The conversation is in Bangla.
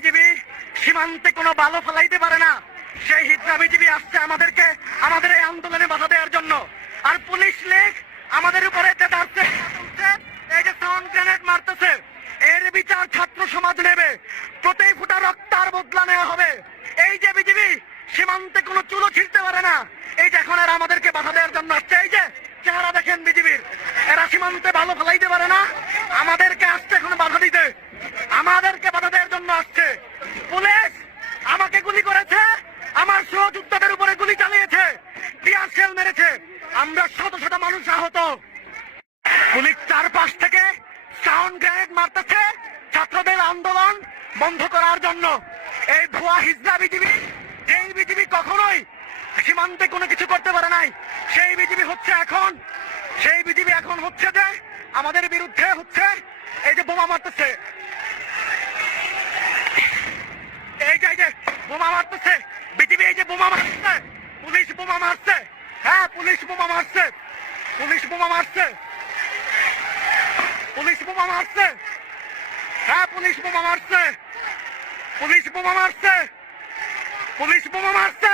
বিজিবি সীমান্তে কোনো বালু ফেলাইতে পারে না, সেই হিজড়া বিজিবি আসছে আমাদেরকে আমাদের এই আন্দোলনে বাধা দেওয়ার জন্য। আর পুলিশ লীগ আমাদের উপরে এই যে সাউন্ড গ্রেনেড মারতেছে, এর বিচার ছাত্র সমাজ নেবে। প্রতি ফুটা রক্তার বদলা নেওয়া হবে। এই যে বিজিবি সীমান্তে কোনো চুলো ছিঁড়তে পারে না, এই যে এখন আর আমাদেরকে বাধা দেওয়ার জন্য আসছে। এই যে চেহারা দেখেন বিজিবির, এরা সীমান্তে ভালো ফেলাইতে পারে না, আমাদেরকে আসছে এখন বাধা দিতে, আমাদেরকে বাধা দেওয়ার জন্য আসছে। পুলিশ আমাকে গুলি করেছে, আমার সহযোদ্ধাদের উপরে গুলি চালিয়েছে, টিয়ার শেল মেরেছে, আমরা শত শত মানুষ আহত। পুলিশ চারপাশ থেকে সাউন্ড গ্রেনেড মারতেছে ছাত্রদের আন্দোলন বন্ধ করার জন্য। এই ভুয়া হিজড়া বিজিবি, এই বিজিবি কখনোই সীমান্তে কোনো কিছু করতে পারে নাই, সেই বিজিবি হচ্ছে এখন, সেই বিজিবি এখন হচ্ছে যে আমাদের বিরুদ্ধে হচ্ছে এই যে বোমা মারতেছে, এই যে বোমা মারতেছে বিজিবি, এই যে বোমা মারছে, পুলিশ বোমা মারছে, হ্যাঁ পুলিশ বোমা মারছে, পুলিশ বোমা মারছে, পুলিশ বোমা মারছে, হ্যাঁ পুলিশ বোমা মারছে, পুলিশ বোমা মারছে, পুলিশ বোমা মারছে।